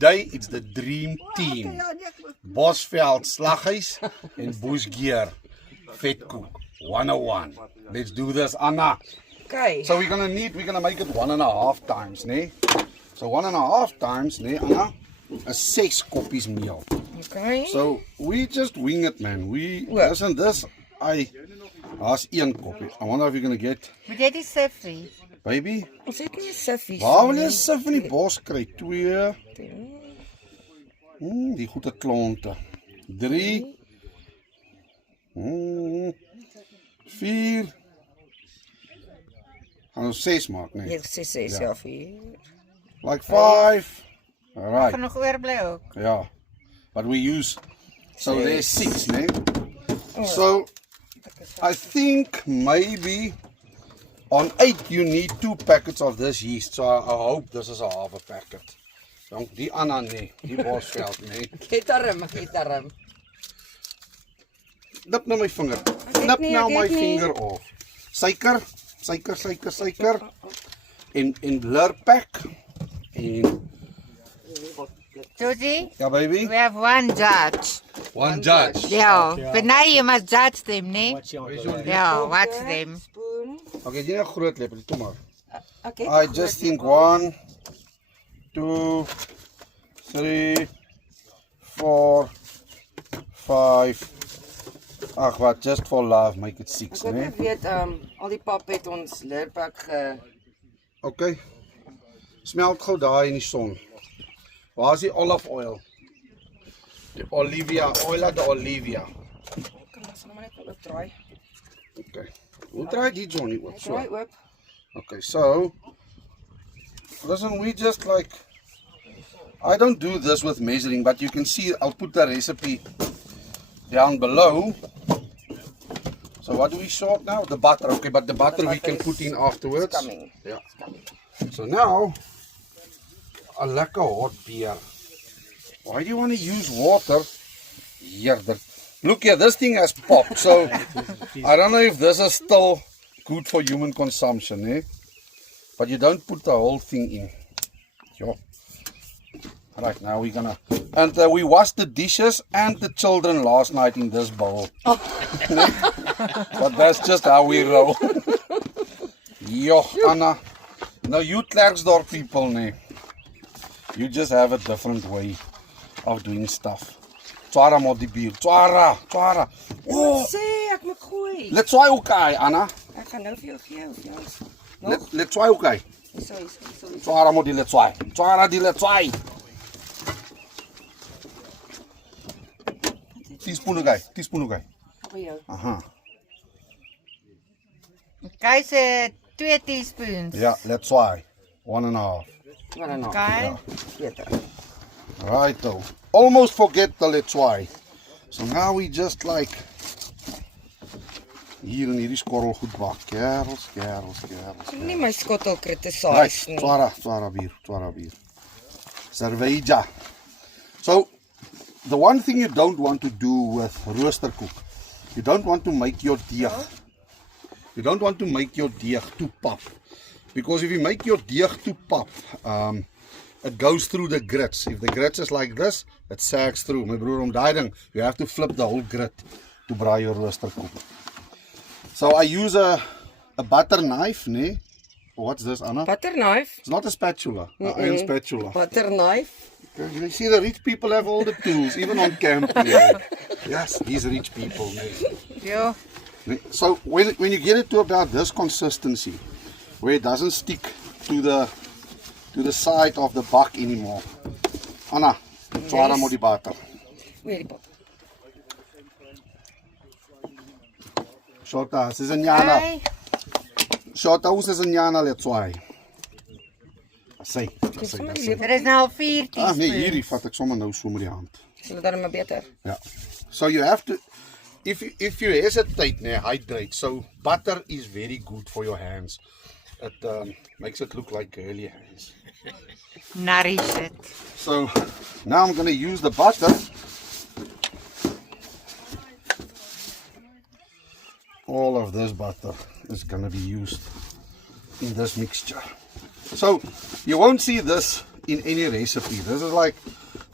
today it's the dream team. Bosveld Slaghuis and Bush Gear Vetkoek 101. Let's do this, Anna. Okay. So we're gonna make it 1.5 times, ne? So 1.5 times, ne, Anna, is 6 koppies meal. Okay. So we just wing it, man. Listen, that's 1 koppie. I wonder if you're gonna get, Maar dit is siffie. baby. Ons het nie 'n siffies. Waar wil jy sif in die bos kry? 2. Die goeie klonte. 3. 4. Gaan ons 6 maak, nee. Hier sê 6 ja 4. Like 5. Kan Alright. nog oorbly ook. Yeah. But we use, so there's 6, nee. So I think maybe on 8 you need 2 packets of this yeast. So I hope this is a half a packet. Donc die Anna nee, die Bosveld nee. Get daarom. Knip nou my vinger. Knip nou my vinger off. Suiker. En blurpak. En Georgie, ja baby. we have one judge. One judge. Yeah, but now you must judge them, nee? Yeah, watch them. Spoon. Okay, jy nou groot lepel, kom maar. Okay. I just think 1 2 3 4 5. Ag wat, just for love, make it 6, Ek né? weet al die pap het ons leerpak Okay. Smelt gou daai in die son. Waar is die olive oil? Die Olivia, oil de Olivia. Kan ons nou maar net op draai. Okay. Hoe draai die Johnny ook so? Draai oop. Okay, so listen, we just like, I don't do this with measuring, but you can see I'll put the recipe down below. So what do we sort now? The butter, okay, but the butter we can put in afterwards. It's coming. Yeah. So now, a lekker hot beer. Why do you want to use water? Here, look here, this thing has popped, so I don't know if this is still good for human consumption, eh? But you don't put the whole thing in. Yo. Alright, now we're gonna, and we washed the dishes and the children last night in this bowl. But that's just how we roll. Yo, Anna. No, you Klerksdorp people, nee. You just have a different way of doing stuff. Twara moet die bier. Twara. Oh, Sê ek moet gooi. let's try okay, Anna. Ek gaan nou vir jou gee of jy ons. Let's try okay. Hierso. Twara moet die let's try. Twara die let's try. Teaspoon okay. Vir jou. Aha. Kijk ze 2 teaspoons. Yeah, let's try. 1.5. Maar nou. Okay. Beter. Right though. Almost forget the let's try. So now we just like hier in hierdie skorrel goed bak. Kerels. Nie my skottel Right, kritiseer nie. twara bier. Cerveja. So the one thing you don't want to do with roosterkoek, you don't want to make your deeg. You don't want to make your deeg too pap. Because if you make your deeg too pap, it goes through the grits. If the grits is like this, it sags through. My broer om daai ding, you have to flip the whole grit to braai your roosterkoek. So I use a butter knife, nee? What's this, Anna? Butter knife. It's not a spatula, an iron spatula. Butter knife. You see, the rich people have all the tools, even on camp. Yeah. Yes, these rich people. Ja. So when you get it to about this consistency, where it doesn't stick to the side of the buck anymore. Anna, twara mo di butter. Weer die pap. Shota, Sisanyana. Hey. Shota, hoe Sisanyana let's try. Say. Er is nou 4 Ah, nee, teaspoons. hierdie vat ek sommer nou so met die hand. Is dit dan maar beter? Yeah. So you have to, if you hesitate, hydrate. So butter is very good for your hands. It makes it look like girly hands. Nourish it. So now I'm going to use the butter. All of this butter is going to be used in this mixture. So you won't see this in any recipe. This is like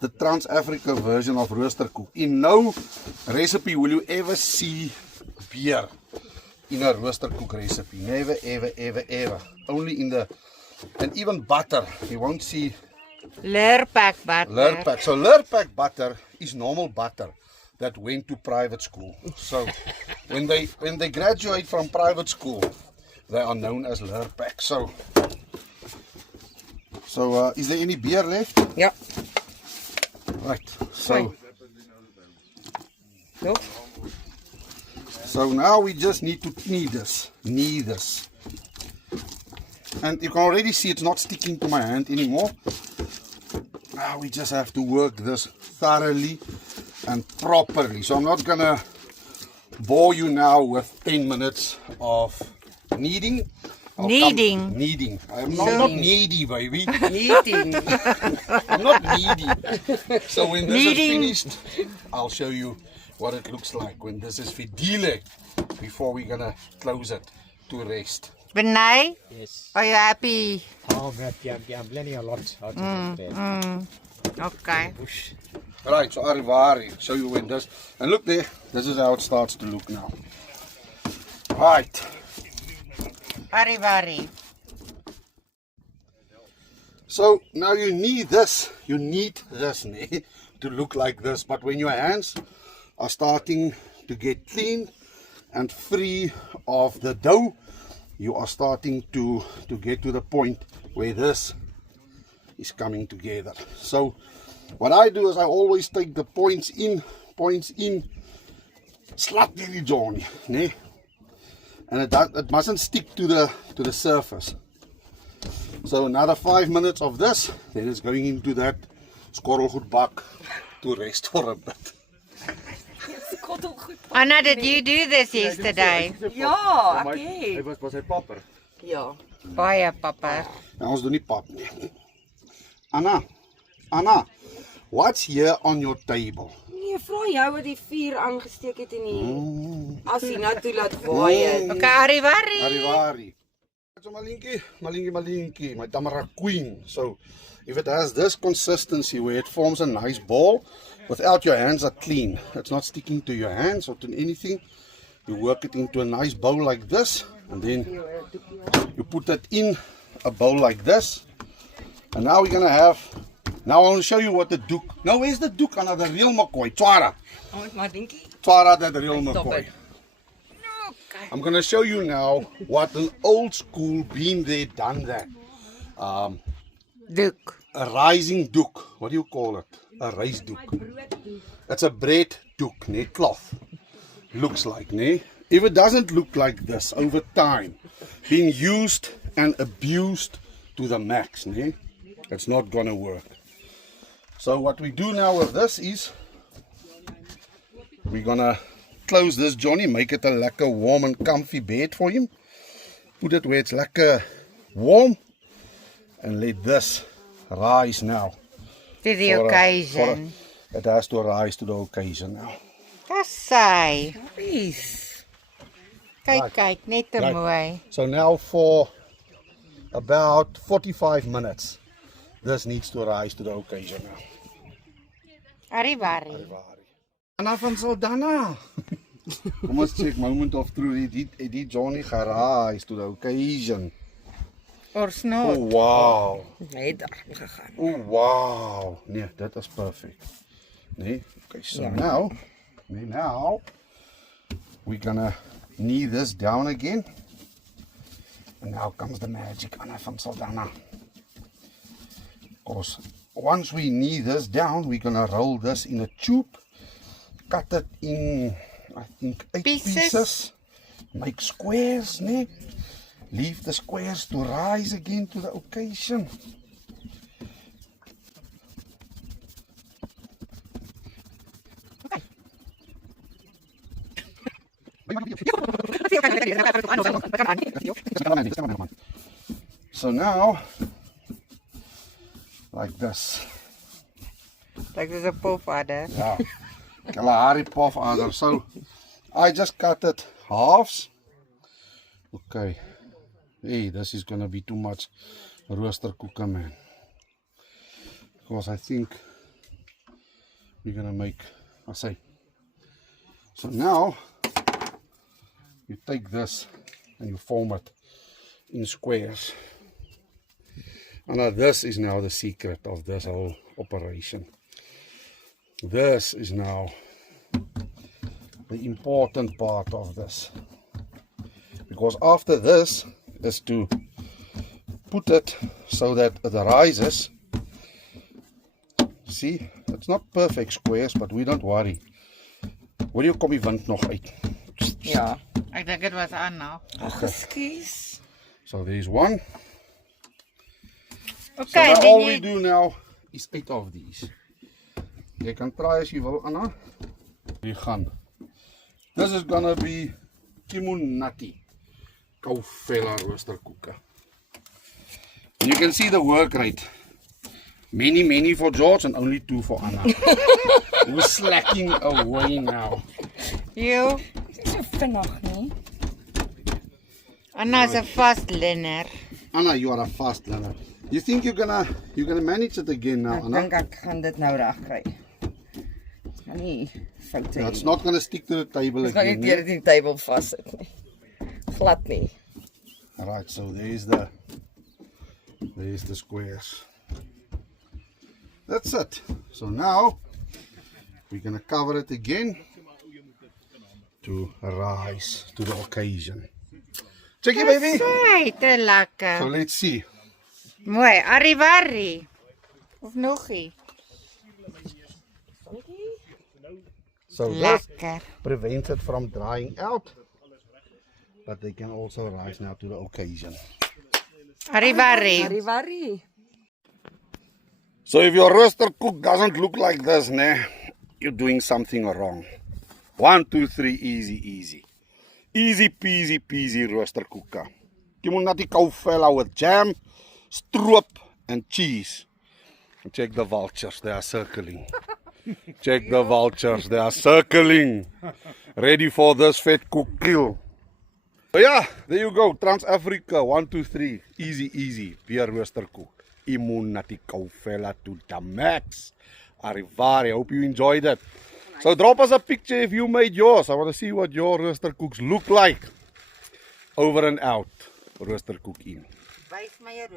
the Trans-Africa version of roosterkoek. In no recipe will you ever see beer in a roosterkoek recipe. Never, ever, ever, ever. Only in the, and even butter. You won't see Lurpak butter. Lurpak. So Lurpak butter is normal butter that went to private school. So when they graduate from private school, they are known as Lurpak. So is there any beer left? Ja. Right. So Nope. so now we just need to knead this. And you can already see it's not sticking to my hand anymore. Now we just have to work this thoroughly and properly. So I'm not gonna bore you now with 10 minutes of kneading. Kneading. Kneading. I'm not needy, baby. Kneading. I'm not needy. So when this Kneading. is finished, I'll show you what it looks like when this is fidele before we're gonna close it to rest. Benay, Yes. are you happy? Oh, I'm learning a lot how to do that. Okay. Bush. Right, so Arivari, show you when this, and look there, this is how it starts to look now. Right, Arrivari. so now you need this nee, to look like this, but when your hands are starting to get clean and free of the dough, you are starting to get to the point where this is coming together. So what I do is I always take the points in, slightly journey, nee? And it mustn't stick to the surface. So another 5 minutes of this, then it's going into that skorrelgoed bak to rest for a bit. Anna, did you do this yesterday? Ja, ek het. Was hy papper? Ja. Baie papa. Ja, ons doen nie pap nie. Anna, what's here on your table? Nee, vra jou wat die vuur aangesteek het en die as jy nou toe laat waai het. Okay, Arrivari. Arivari. So malinki, my tamara queen. So if it has this consistency where it forms a nice ball, without your hands are clean, it's not sticking to your hands or to anything, you work it into a nice bowl like this, and then you put it in a bowl like this. And now we're gonna have, now I want to show you what the doek, now where's the doek, Anna, the real McCoy, Twara. Oh, maar dinkie. Twara, that real Stop McCoy. it. I'm going to show you now what an old school, been there, done that. Doek. A rising doek. What do you call it? A rice doek. It's a bread doek, net cloth. Looks like, ne? If it doesn't look like this over time, being used and abused to the max, ne? It's not going to work. So what we do now with this is, we're going to close this Johnny, make it a lekker warm and comfy bed for him. Put it where it's lekker warm and let this rise now. To the occasion. It has to rise to the occasion now. Dis sy. Peace. Kyk, net te Right. mooi. So now for about 45 minutes, this needs to rise to the occasion now. Arrivari. Anna van Saldanha. Kom ons check moment of truth. Die Johnny gerise to the occasion. Or Oh snot. wow. Nee, daar gegaan. Oh wow. Nee, that is perfect. Nee. Okay, so now we're gonna knee this down again. And now comes the magic, Anna van Saldanha. Because once we knee this down, we're gonna roll this in a tube, cut it in, I think, 8 pieces. Make squares, ne? Leave the squares to rise again to the occasion. So now, like this. Like there's a pofadder. Yeah, Kalahari puff other. So I just cut it halves. Okay. Hey, this is gonna be too much rooster cooker, man. because I think we're gonna make a say. So now you take this and you form it in squares. And now this is now the secret of this whole operation. This is now the important part of this, because after this is to put it so that it rises. See, it's not perfect squares, but we don't worry. Waar jou kom die wind nog uit? Ja. Ek dink dit was aan nou. Ag, ekskuus. So there's one. So Okay, now all dan we jy do now is 8 of these. Jy kan try as jy wil, Anna. Hier gaan. This is gonna be Kimunati Kaufela roosterkoeke. You can see the work rate. Many for George and only 2 for Anna. We're slacking away now. you So vinnig nie. Anna's 'n fast learner. Anna, you are a fast learner. You think you're gonna manage it again now, Ek Anna? dink ek gaan dit nou reg kry. Gaan nie foute hê. It's not gonna stick to the table Ek gaan nie again. deur die tafel vassit nie. Glad nie. Alright, so there's the squares. That's it. So now we're gonna cover it again to rise to the occasion. Check it, baby. Sy, te So lekker. let's see. Mooi, arrivari. Of nogie. So this Lekker. prevents it from drying out, but they can also rise now to the occasion. Arrivari. Arrivari. So if your rooster cook doesn't look like this, you're doing something wrong. 1, 2, 3, easy. Easy peasy rooster cooker. Kimunati Kaufela with jam, stroop and cheese. And check the vultures, they are circling. Check the vultures, they are circling. Ready for this vet cook kill. So yeah, there you go. Trans-Africa, 1, 2, 3. Easy. Beer rooster cook. Kimunati Kaufela to the max. Arrivari, I hope you enjoyed it. So drop us a picture if you made yours. I want to see what your rooster cooks look like. Over and out. Rooster cook in. Wys my jou